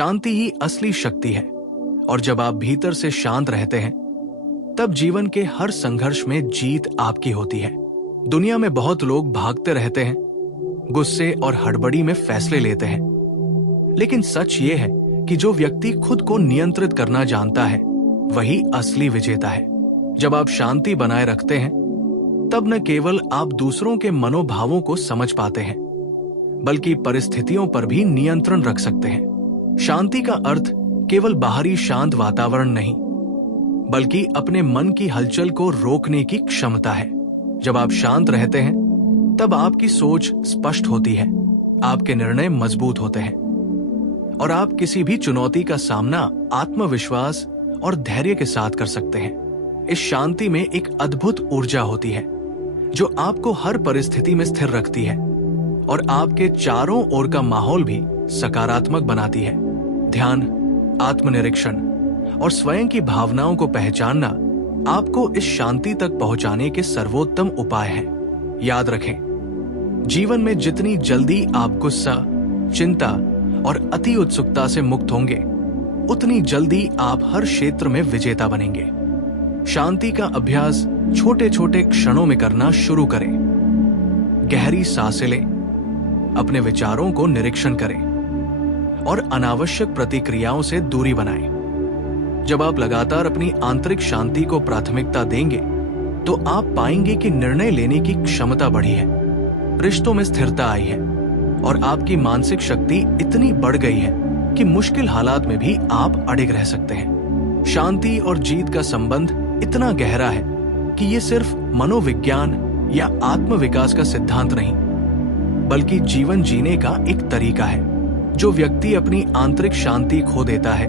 शांति ही असली शक्ति है, और जब आप भीतर से शांत रहते हैं तब जीवन के हर संघर्ष में जीत आपकी होती है। दुनिया में बहुत लोग भागते रहते हैं, गुस्से और हड़बड़ी में फैसले लेते हैं, लेकिन सच ये है कि जो व्यक्ति खुद को नियंत्रित करना जानता है वही असली विजेता है। जब आप शांति बनाए रखते हैं तब न केवल आप दूसरों के मनोभावों को समझ पाते हैं, बल्कि परिस्थितियों पर भी नियंत्रण रख सकते हैं। शांति का अर्थ केवल बाहरी शांत वातावरण नहीं, बल्कि अपने मन की हलचल को रोकने की क्षमता है। जब आप शांत रहते हैं तब आपकी सोच स्पष्ट होती है, आपके निर्णय मजबूत होते हैं और आप किसी भी चुनौती का सामना आत्मविश्वास और धैर्य के साथ कर सकते हैं। इस शांति में एक अद्भुत ऊर्जा होती है जो आपको हर परिस्थिति में स्थिर रखती है और आपके चारों ओर का माहौल भी सकारात्मक बनाती है। ध्यान, आत्मनिरीक्षण और स्वयं की भावनाओं को पहचानना आपको इस शांति तक पहुंचाने के सर्वोत्तम उपाय हैं। याद रखें, जीवन में जितनी जल्दी आप गुस्सा, चिंता और अति उत्सुकता से मुक्त होंगे, उतनी जल्दी आप हर क्षेत्र में विजेता बनेंगे। शांति का अभ्यास छोटे छोटे क्षणों में करना शुरू करें। गहरी सांसें लें, अपने विचारों को निरीक्षण करें और अनावश्यक प्रतिक्रियाओं से दूरी बनाएं। जब आप लगातार अपनी आंतरिक शांति को प्राथमिकता देंगे तो आप पाएंगे कि निर्णय लेने की क्षमता बढ़ी है, रिश्तों में स्थिरता आई है और आपकी मानसिक शक्ति इतनी बढ़ गई है कि मुश्किल हालात में भी आप अडिग रह सकते हैं। शांति और जीत का संबंध इतना गहरा है कि ये सिर्फ मनोविज्ञान या आत्मविकास का सिद्धांत नहीं, बल्कि जीवन जीने का एक तरीका है। जो व्यक्ति अपनी आंतरिक शांति खो देता है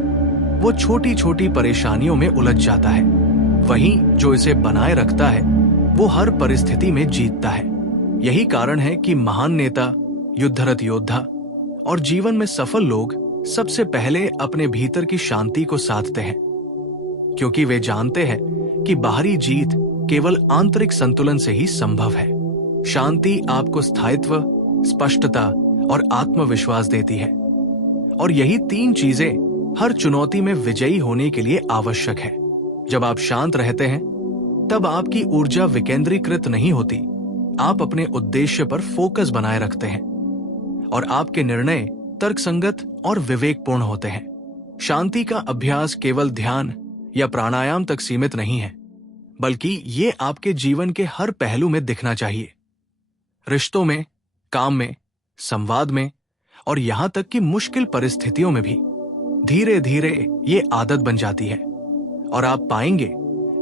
वो छोटी छोटी परेशानियों में उलझ जाता है, वहीं जो इसे बनाए रखता है वो हर परिस्थिति में जीतता है। यही कारण है कि महान नेता, युद्धरत योद्धा और जीवन में सफल लोग सबसे पहले अपने भीतर की शांति को साधते हैं, क्योंकि वे जानते हैं कि बाहरी जीत केवल आंतरिक संतुलन से ही संभव है। शांति आपको स्थायित्व, स्पष्टता और आत्मविश्वास देती है, और यही तीन चीजें हर चुनौती में विजयी होने के लिए आवश्यक है। जब आप शांत रहते हैं तब आपकी ऊर्जा विकेंद्रीकृत नहीं होती, आप अपने उद्देश्य पर फोकस बनाए रखते हैं और आपके निर्णय तर्कसंगत और विवेकपूर्ण होते हैं। शांति का अभ्यास केवल ध्यान या प्राणायाम तक सीमित नहीं है, बल्कि ये आपके जीवन के हर पहलू में दिखना चाहिए। रिश्तों में, काम में, संवाद में और यहां तक कि मुश्किल परिस्थितियों में भी धीरे धीरे ये आदत बन जाती है और आप पाएंगे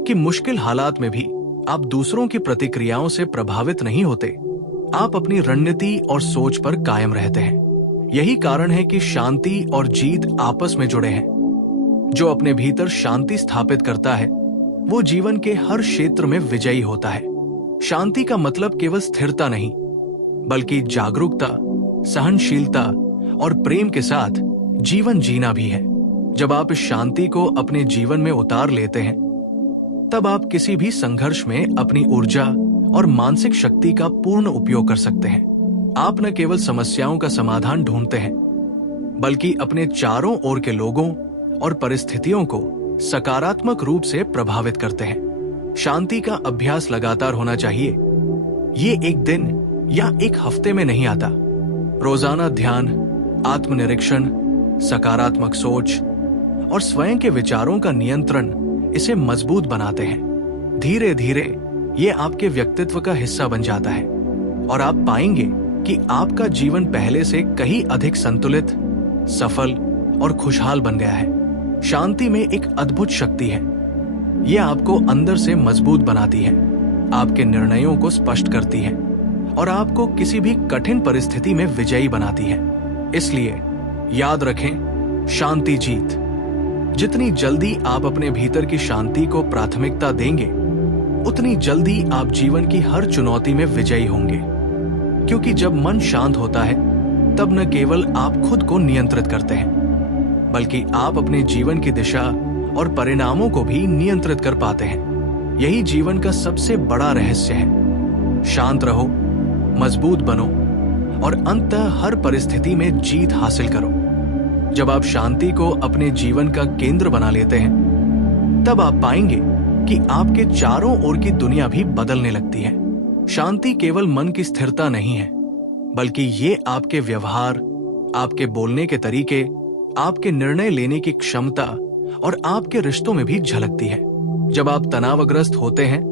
कि मुश्किल हालात में भी आप दूसरों की प्रतिक्रियाओं से प्रभावित नहीं होते, आप अपनी रणनीति और सोच पर कायम रहते हैं। यही कारण है कि शांति और जीत आपस में जुड़े हैं। जो अपने भीतर शांति स्थापित करता है वो जीवन के हर क्षेत्र में विजयी होता है। शांति का मतलब केवल स्थिरता नहीं, बल्कि जागरूकता, सहनशीलता और प्रेम के साथ जीवन जीना भी है। जब आप इस शांति को अपने जीवन में उतार लेते हैं तब आप किसी भी संघर्ष में अपनी ऊर्जा और मानसिक शक्ति का पूर्ण उपयोग कर सकते हैं। आप न केवल समस्याओं का समाधान ढूंढते हैं, बल्कि अपने चारों ओर के लोगों और परिस्थितियों को सकारात्मक रूप से प्रभावित करते हैं। शांति का अभ्यास लगातार होना चाहिए। ये एक दिन या एक हफ्ते में नहीं आता। रोजाना ध्यान, आत्मनिरीक्षण, सकारात्मक सोच और स्वयं के विचारों का नियंत्रण इसे मजबूत बनाते हैं। धीरे धीरे ये आपके व्यक्तित्व का हिस्सा बन जाता है और आप पाएंगे कि आपका जीवन पहले से कहीं अधिक संतुलित, सफल और खुशहाल बन गया है। शांति में एक अद्भुत शक्ति है। यह आपको अंदर से मजबूत बनाती है, आपके निर्णयों को स्पष्ट करती है और आपको किसी भी कठिन परिस्थिति में विजयी बनाती है। इसलिए याद रखें, शांति जीत। जितनी जल्दी आप अपने भीतर की शांति को प्राथमिकता देंगे, उतनी जल्दी आप जीवन की हर चुनौती में विजयी होंगे। क्योंकि जब मन शांत होता है तब न केवल आप खुद को नियंत्रित करते हैं, बल्कि आप अपने जीवन की दिशा और परिणामों को भी नियंत्रित कर पाते हैं। यही जीवन का सबसे बड़ा रहस्य है। शांत रहो, मजबूत बनो और अंततः हर परिस्थिति में जीत हासिल करो। जब आप शांति को अपने जीवन का केंद्र बना लेते हैं, तब आप पाएंगे कि आपके चारों ओर की दुनिया भी बदलने लगती है। शांति केवल मन की स्थिरता नहीं है, बल्कि ये आपके व्यवहार, आपके बोलने के तरीके, आपके निर्णय लेने की क्षमता और आपके रिश्तों में भी झलकती है। जब आप तनावग्रस्त होते हैं,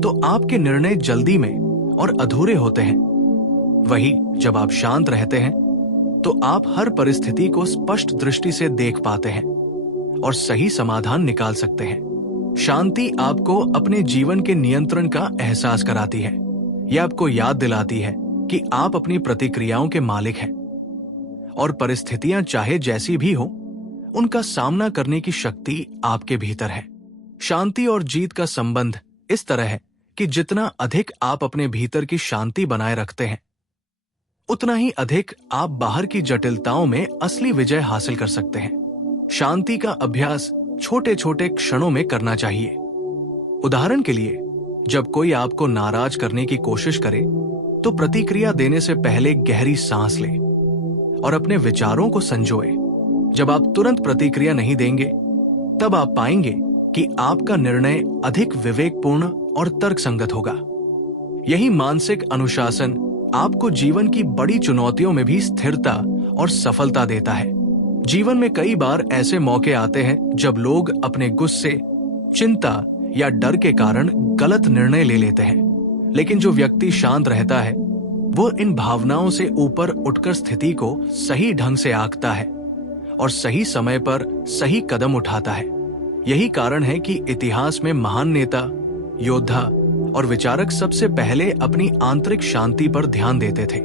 तो आपके निर्णय जल्दी में और अधूरे होते हैं। वहीं जब आप शांत रहते हैं, तो आप हर परिस्थिति को स्पष्ट दृष्टि से देख पाते हैं और सही समाधान निकाल सकते हैं। शांति आपको अपने जीवन के नियंत्रण का एहसास कराती है। यह आपको याद दिलाती है कि आप अपनी प्रतिक्रियाओं के मालिक हैं और परिस्थितियां चाहे जैसी भी हो, उनका सामना करने की शक्ति आपके भीतर है। शांति और जीत का संबंध इस तरह है कि जितना अधिक आप अपने भीतर की शांति बनाए रखते हैं, उतना ही अधिक आप बाहर की जटिलताओं में असली विजय हासिल कर सकते हैं। शांति का अभ्यास छोटे छोटे क्षणों में करना चाहिए। उदाहरण के लिए, जब कोई आपको नाराज करने की कोशिश करे, तो प्रतिक्रिया देने से पहले गहरी सांस लें और अपने विचारों को संजोए। जब आप तुरंत प्रतिक्रिया नहीं देंगे, तब आप पाएंगे कि आपका निर्णय अधिक विवेकपूर्ण और तर्कसंगत होगा। यही मानसिक अनुशासन आपको जीवन की बड़ी चुनौतियों में भी स्थिरता और सफलता देता है। जीवन में कई बार ऐसे मौके आते हैं जब लोग अपने गुस्से, चिंता या डर के कारण गलत निर्णय ले लेते हैं, लेकिन जो व्यक्ति शांत रहता है, वो इन भावनाओं से ऊपर उठकर स्थिति को सही ढंग से आंकता है और सही समय पर सही कदम उठाता है। यही कारण है कि इतिहास में महान नेता, योद्धा और विचारक सबसे पहले अपनी आंतरिक शांति पर ध्यान देते थे,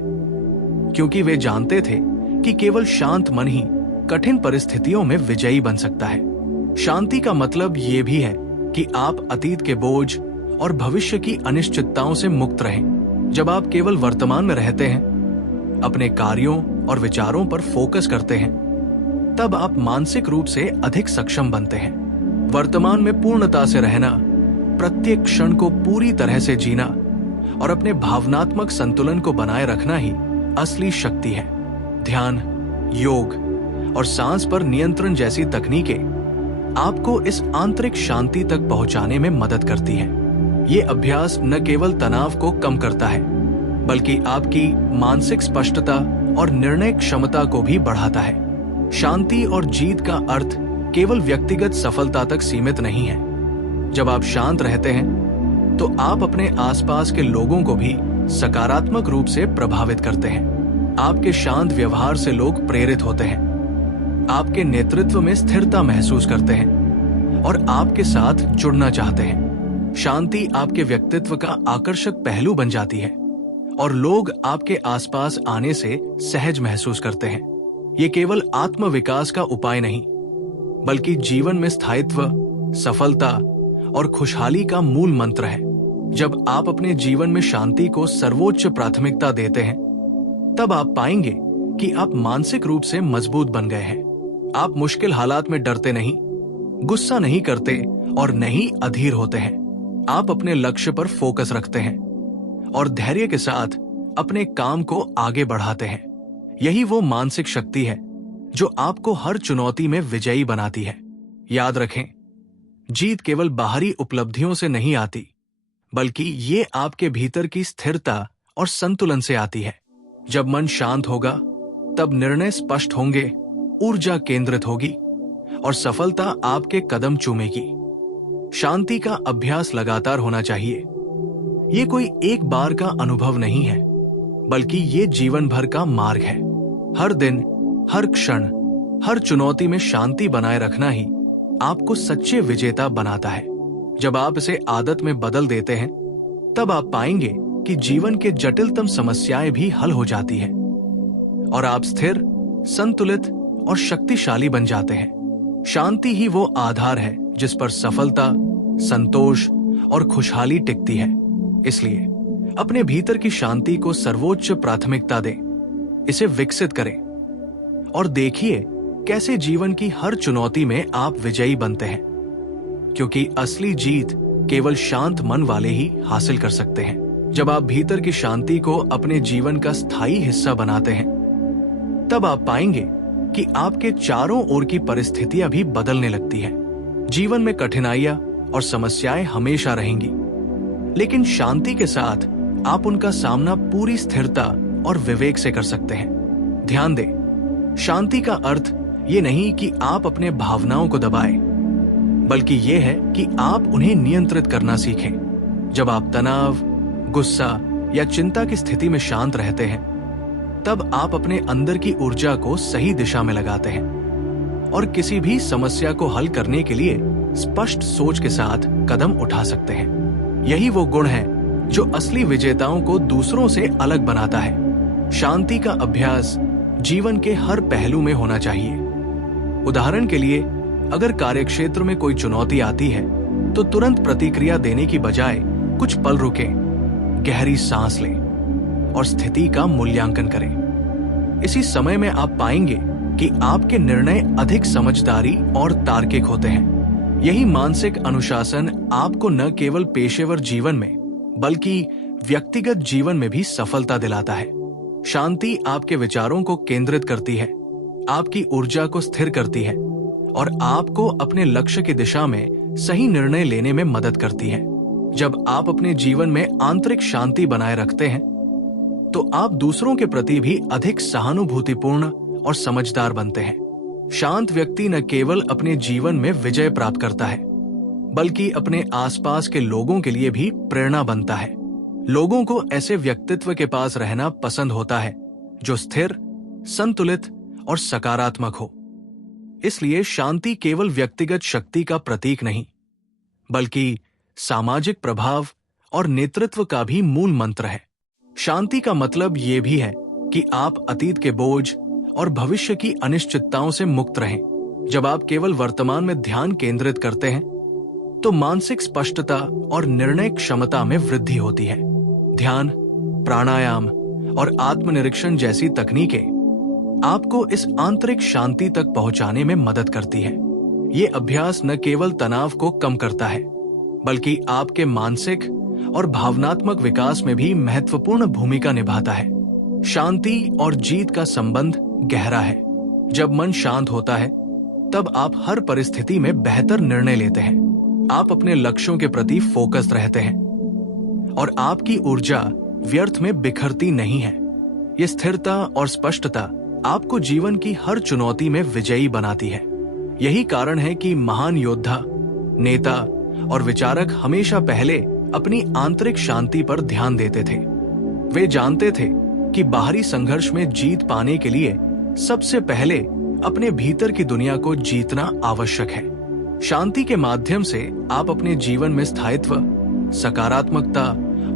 क्योंकि वे जानते थे कि केवल शांत मन ही कठिन परिस्थितियों में विजयी बन सकता है। शांति का मतलब ये भी है कि आप अतीत के बोझ और भविष्य की अनिश्चितताओं से मुक्त रहें। जब आप केवल वर्तमान में रहते हैं, अपने कार्यों और विचारों पर फोकस करते हैं, तब आप मानसिक रूप से अधिक सक्षम बनते हैं। वर्तमान में पूर्णता से रहना, प्रत्येक क्षण को पूरी तरह से जीना और अपने भावनात्मक संतुलन को बनाए रखना ही असली शक्ति है। ध्यान, योग और सांस पर नियंत्रण जैसी तकनीकें आपको इस आंतरिक शांति तक पहुंचाने में मदद करती है। ये अभ्यास न केवल तनाव को कम करता है, बल्कि आपकी मानसिक स्पष्टता और निर्णय क्षमता को भी बढ़ाता है। शांति और जीत का अर्थ केवल व्यक्तिगत सफलता तक सीमित नहीं है। जब आप शांत रहते हैं, तो आप अपने आसपास के लोगों को भी सकारात्मक रूप से प्रभावित करते हैं। आपके शांत व्यवहार से लोग प्रेरित होते हैं, आपके नेतृत्व में स्थिरता महसूस करते हैं और आपके साथ जुड़ना चाहते हैं। शांति आपके व्यक्तित्व का आकर्षक पहलू बन जाती है और लोग आपके आसपास आने से सहज महसूस करते हैं। ये केवल आत्म विकास का उपाय नहीं, बल्कि जीवन में स्थायित्व, सफलता और खुशहाली का मूल मंत्र है। जब आप अपने जीवन में शांति को सर्वोच्च प्राथमिकता देते हैं, तब आप पाएंगे कि आप मानसिक रूप से मजबूत बन गए हैं। आप मुश्किल हालात में डरते नहीं, गुस्सा नहीं करते और नहीं अधीर होते हैं। आप अपने लक्ष्य पर फोकस रखते हैं और धैर्य के साथ अपने काम को आगे बढ़ाते हैं। यही वो मानसिक शक्ति है जो आपको हर चुनौती में विजयी बनाती है। याद रखें, जीत केवल बाहरी उपलब्धियों से नहीं आती, बल्कि ये आपके भीतर की स्थिरता और संतुलन से आती है। जब मन शांत होगा, तब निर्णय स्पष्ट होंगे, ऊर्जा केंद्रित होगी और सफलता आपके कदम चूमेगी। शांति का अभ्यास लगातार होना चाहिए। ये कोई एक बार का अनुभव नहीं है, बल्कि ये जीवन भर का मार्ग है। हर दिन, हर क्षण, हर चुनौती में शांति बनाए रखना ही आपको सच्चे विजेता बनाता है। जब आप इसे आदत में बदल देते हैं, तब आप पाएंगे कि जीवन के जटिलतम समस्याएं भी हल हो जाती हैं और आप स्थिर, संतुलित और शक्तिशाली बन जाते हैं। शांति ही वो आधार है जिस पर सफलता, संतोष और खुशहाली टिकती है। इसलिए अपने भीतर की शांति को सर्वोच्च प्राथमिकता दें, इसे विकसित करें और देखिए कैसे जीवन की हर चुनौती में आप विजयी बनते हैं, क्योंकि असली जीत केवल शांत मन वाले ही हासिल कर सकते हैं। जब आप भीतर की शांति को अपने जीवन का स्थायी हिस्सा बनाते हैं, तब आप पाएंगे कि आपके चारों ओर की परिस्थितियां भी बदलने लगती है। जीवन में कठिनाइयां और समस्याएं हमेशा रहेंगी, लेकिन शांति के साथ आप उनका सामना पूरी स्थिरता और विवेक से कर सकते हैं। ध्यान दें, शांति का अर्थ ये नहीं कि आप अपने भावनाओं को दबाएं, बल्कि ये है कि आप उन्हें नियंत्रित करना सीखें। जब आप तनाव, गुस्सा या चिंता की स्थिति में शांत रहते हैं, तब आप अपने अंदर की ऊर्जा को सही दिशा में लगाते हैं और किसी भी समस्या को हल करने के लिए स्पष्ट सोच के साथ कदम उठा सकते हैं। यही वो गुण है जो असली विजेताओं को दूसरों से अलग बनाता है। शांति का अभ्यास जीवन के हर पहलू में होना चाहिए। उदाहरण के लिए, अगर कार्यक्षेत्र में कोई चुनौती आती है, तो तुरंत प्रतिक्रिया देने की बजाय कुछ पल रुकें, गहरी सांस लें और स्थिति का मूल्यांकन करें। इसी समय में आप पाएंगे कि आपके निर्णय अधिक समझदारी और तार्किक होते हैं। यही मानसिक अनुशासन आपको न केवल पेशेवर जीवन में, बल्कि व्यक्तिगत जीवन में भी सफलता दिलाता है। शांति आपके विचारों को केंद्रित करती है, आपकी ऊर्जा को स्थिर करती है और आपको अपने लक्ष्य की दिशा में सही निर्णय लेने में मदद करती है। जब आप अपने जीवन में आंतरिक शांति बनाए रखते हैं, तो आप दूसरों के प्रति भी अधिक सहानुभूतिपूर्ण और समझदार बनते हैं। शांत व्यक्ति न केवल अपने जीवन में विजय प्राप्त करता है, बल्कि अपने आसपास के लोगों के लिए भी प्रेरणा बनता है। लोगों को ऐसे व्यक्तित्व के पास रहना पसंद होता है जो स्थिर, संतुलित और सकारात्मक हो। इसलिए शांति केवल व्यक्तिगत शक्ति का प्रतीक नहीं, बल्कि सामाजिक प्रभाव और नेतृत्व का भी मूल मंत्र है। शांति का मतलब ये भी है कि आप अतीत के बोझ और भविष्य की अनिश्चितताओं से मुक्त रहें। जब आप केवल वर्तमान में ध्यान केंद्रित करते हैं, तो मानसिक स्पष्टता और निर्णय क्षमता में वृद्धि होती है। ध्यान, प्राणायाम और आत्मनिरीक्षण जैसी तकनीकें आपको इस आंतरिक शांति तक पहुंचाने में मदद करती है। ये अभ्यास न केवल तनाव को कम करता है, बल्कि आपके मानसिक और भावनात्मक विकास में भी महत्वपूर्ण भूमिका निभाता है। शांति और जीत का संबंध गहरा है। जब मन शांत होता है, तब आप हर परिस्थिति में बेहतर निर्णय लेते हैं। आप अपने लक्ष्यों के प्रति फोकस्ड रहते हैं और आपकी ऊर्जा व्यर्थ में बिखरती नहीं है। ये स्थिरता और स्पष्टता आपको जीवन की हर चुनौती में विजयी बनाती है। यही कारण है कि महान योद्धा, नेता और विचारक हमेशा पहले अपनी आंतरिक शांति पर ध्यान देते थे। वे जानते थे कि बाहरी संघर्ष में जीत पाने के लिए सबसे पहले अपने भीतर की दुनिया को जीतना आवश्यक है। शांति के माध्यम से आप अपने जीवन में स्थायित्व, सकारात्मकता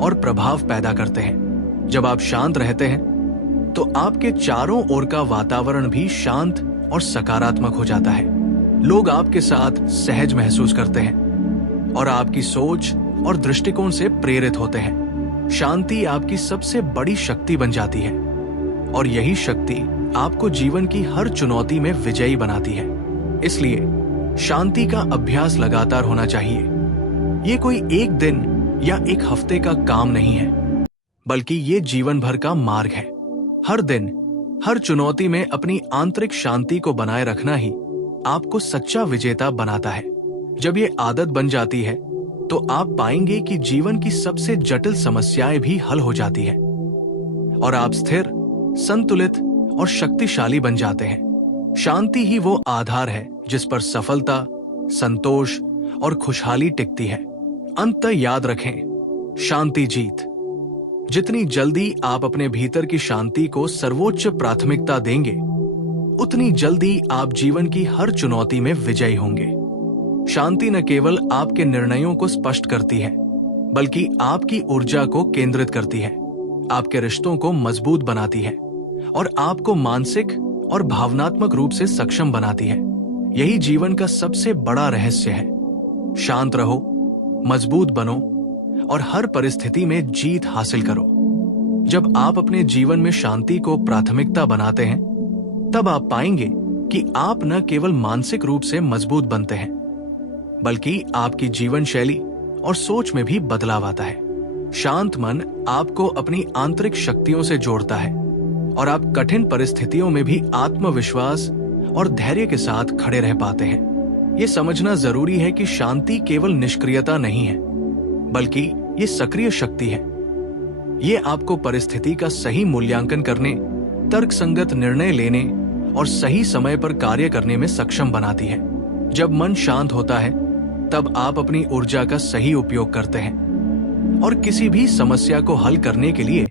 और प्रभाव पैदा करते हैं। जब आप शांत रहते हैं, तो आपके चारों ओर का वातावरण भी शांत और सकारात्मक हो जाता है। लोग आपके साथ सहज महसूस करते हैं और आपकी सोच और दृष्टिकोण से प्रेरित होते हैं। शांति आपकी सबसे बड़ी शक्ति बन जाती है और यही शक्ति आपको जीवन की हर चुनौती में विजयी बनाती है। इसलिए शांति का अभ्यास लगातार होना चाहिए। ये कोई एक दिन या एक हफ्ते का काम नहीं है, बल्कि ये जीवन भर का मार्ग है। हर दिन, हर चुनौती में अपनी आंतरिक शांति को बनाए रखना ही आपको सच्चा विजेता बनाता है। जब ये आदत बन जाती है, तो आप पाएंगे कि जीवन की सबसे जटिल समस्याएं भी हल हो जाती है और आप स्थिर, संतुलित और शक्तिशाली बन जाते हैं। शांति ही वो आधार है जिस पर सफलता, संतोष और खुशहाली टिकती है। अंततः याद रखें, शांति जीत। जितनी जल्दी आप अपने भीतर की शांति को सर्वोच्च प्राथमिकता देंगे, उतनी जल्दी आप जीवन की हर चुनौती में विजयी होंगे। शांति न केवल आपके निर्णयों को स्पष्ट करती है, बल्कि आपकी ऊर्जा को केंद्रित करती है, आपके रिश्तों को मजबूत बनाती है और आपको मानसिक और भावनात्मक रूप से सक्षम बनाती है। यही जीवन का सबसे बड़ा रहस्य है। शांत रहो, मजबूत बनो और हर परिस्थिति में जीत हासिल करो। जब आप अपने जीवन में शांति को प्राथमिकता बनाते हैं, तब आप पाएंगे कि आप न केवल मानसिक रूप से मजबूत बनते हैं, बल्कि आपकी जीवन शैली और सोच में भी बदलाव आता है। शांत मन आपको अपनी आंतरिक शक्तियों से जोड़ता है और आप कठिन परिस्थितियों में भी आत्मविश्वास और धैर्य के साथ खड़े रह पाते हैं। ये समझना जरूरी है कि शांति केवल निष्क्रियता नहीं है, बल्कि ये सक्रिय शक्ति है। ये आपको परिस्थिति का सही मूल्यांकन करने, तर्कसंगत निर्णय लेने और सही समय पर कार्य करने में सक्षम बनाती है। जब मन शांत होता है, तब आप अपनी ऊर्जा का सही उपयोग करते हैं और किसी भी समस्या को हल करने के लिए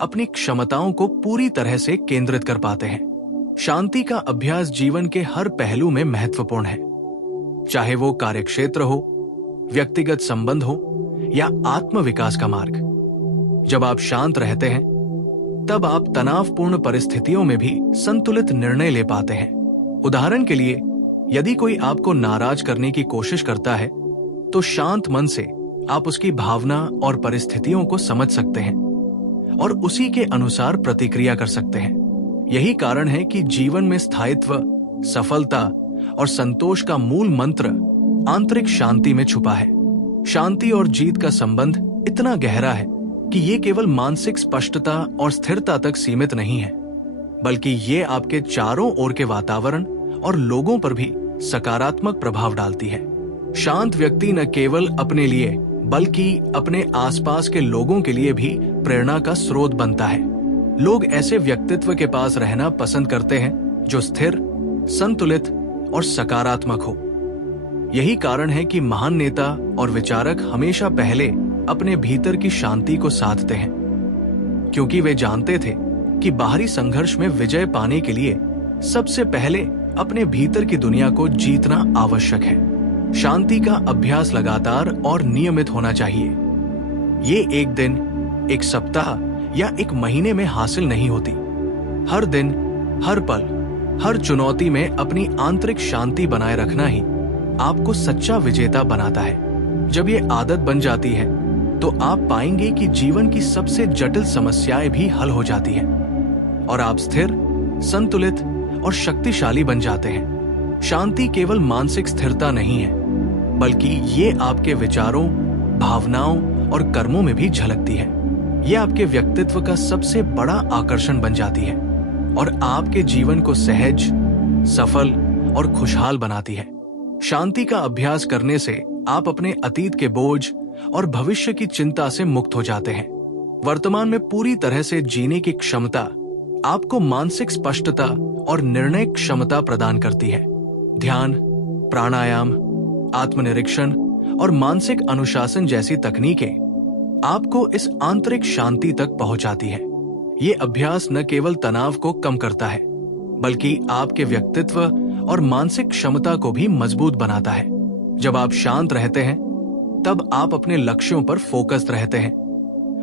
अपनी क्षमताओं को पूरी तरह से केंद्रित कर पाते हैं। शांति का अभ्यास जीवन के हर पहलू में महत्वपूर्ण है, चाहे वो कार्यक्षेत्र हो, व्यक्तिगत संबंध हो या आत्मविकास का मार्ग। जब आप शांत रहते हैं, तब आप तनावपूर्ण परिस्थितियों में भी संतुलित निर्णय ले पाते हैं। उदाहरण के लिए, यदि कोई आपको नाराज करने की कोशिश करता है, तो शांत मन से आप उसकी भावना और परिस्थितियों को समझ सकते हैं और उसी के अनुसार प्रतिक्रिया कर सकते हैं। यही कारण है कि जीवन में स्थायित्व, सफलता और संतोष का मूल मंत्र आंतरिक शांति में छुपा है। शांति और जीत का संबंध इतना गहरा है कि ये केवल मानसिक स्पष्टता और स्थिरता तक सीमित नहीं है, बल्कि ये आपके चारों ओर के वातावरण और लोगों पर भी सकारात्मक प्रभाव डालती है। शांत व्यक्ति न केवल अपने लिए, बल्कि अपने आसपास के लोगों के लिए भी प्रेरणा का स्रोत बनता है। लोग ऐसे व्यक्तित्व के पास रहना पसंद करते हैं जो स्थिर, संतुलित और सकारात्मक हो। यही कारण है कि महान नेता और विचारक हमेशा पहले अपने भीतर की शांति को साधते हैं, क्योंकि वे जानते थे कि बाहरी संघर्ष में विजय पाने के लिए सबसे पहले अपने भीतर की दुनिया को जीतना आवश्यक है। शांति का अभ्यास लगातार और नियमित होना चाहिए। ये एक दिन, एक सप्ताह या एक महीने में हासिल नहीं होती। हर दिन, हर पल, हर चुनौती में अपनी आंतरिक शांति बनाए रखना ही आपको सच्चा विजेता बनाता है। जब ये आदत बन जाती है, तो आप पाएंगे कि जीवन की सबसे जटिल समस्याएं भी हल हो जाती हैं और आप स्थिर, संतुलित और शक्तिशाली बन जाते हैं। शांति केवल मानसिक स्थिरता नहीं है, बल्कि ये आपके विचारों, भावनाओं और कर्मों में भी झलकती है। ये आपके व्यक्तित्व का सबसे बड़ा आकर्षण बन जाती है और आपके जीवन को सहज, सफल और खुशहाल बनाती है। शांति का अभ्यास करने से आप अपने अतीत के बोझ और भविष्य की चिंता से मुक्त हो जाते हैं। वर्तमान में पूरी तरह से जीने की क्षमता आपको मानसिक स्पष्टता और निर्णय क्षमता प्रदान करती है। ध्यान, प्राणायाम, आत्मनिरीक्षण और मानसिक अनुशासन जैसी तकनीकें आपको इस आंतरिक शांति तक पहुंचाती है। ये अभ्यास न केवल तनाव को कम करता है, बल्कि आपके व्यक्तित्व और मानसिक क्षमता को भी मजबूत बनाता है। जब आप शांत रहते हैं, तब आप अपने लक्ष्यों पर फोकस्ड रहते हैं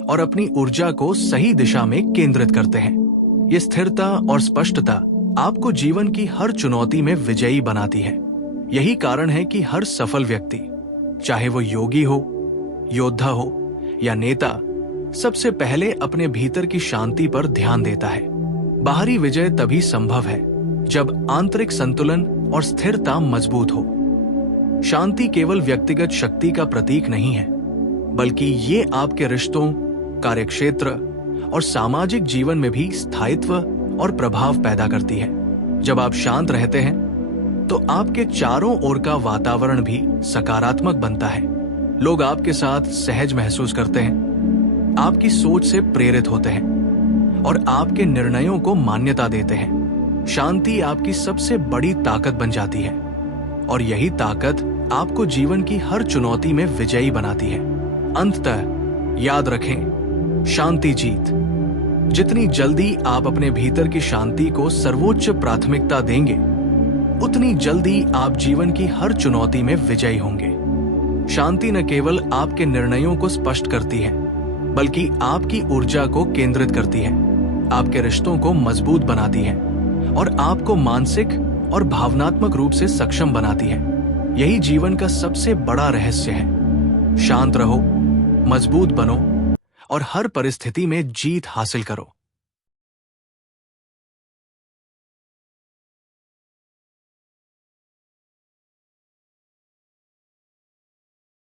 और अपनी ऊर्जा को सही दिशा में केंद्रित करते हैं। ये स्थिरता और स्पष्टता आपको जीवन की हर चुनौती में विजयी बनाती है। यही कारण है कि हर सफल व्यक्ति, चाहे वो योगी हो, योद्धा हो या नेता, सबसे पहले अपने भीतर की शांति पर ध्यान देता है। बाहरी विजय तभी संभव है जब आंतरिक संतुलन और स्थिरता मजबूत हो। शांति केवल व्यक्तिगत शक्ति का प्रतीक नहीं है, बल्कि ये आपके रिश्तों, कार्यक्षेत्र और सामाजिक जीवन में भी स्थायित्व और प्रभाव पैदा करती है। जब आप शांत रहते हैं, तो आपके चारों ओर का वातावरण भी सकारात्मक बनता है। लोग आपके साथ सहज महसूस करते हैं, आपकी सोच से प्रेरित होते हैं और आपके निर्णयों को मान्यता देते हैं। शांति आपकी सबसे बड़ी ताकत बन जाती है और यही ताकत आपको जीवन की हर चुनौती में विजयी बनाती है। अंततः याद रखें, शांति जीत। जितनी जल्दी आप अपने भीतर की शांति को सर्वोच्च प्राथमिकता देंगे, उतनी जल्दी आप जीवन की हर चुनौती में विजयी होंगे। शांति न केवल आपके निर्णयों को स्पष्ट करती है, बल्कि आपकी ऊर्जा को केंद्रित करती है, आपके रिश्तों को मजबूत बनाती है और आपको मानसिक और भावनात्मक रूप से सक्षम बनाती है। यही जीवन का सबसे बड़ा रहस्य है। शांत रहो, मजबूत बनो और हर परिस्थिति में जीत हासिल करो।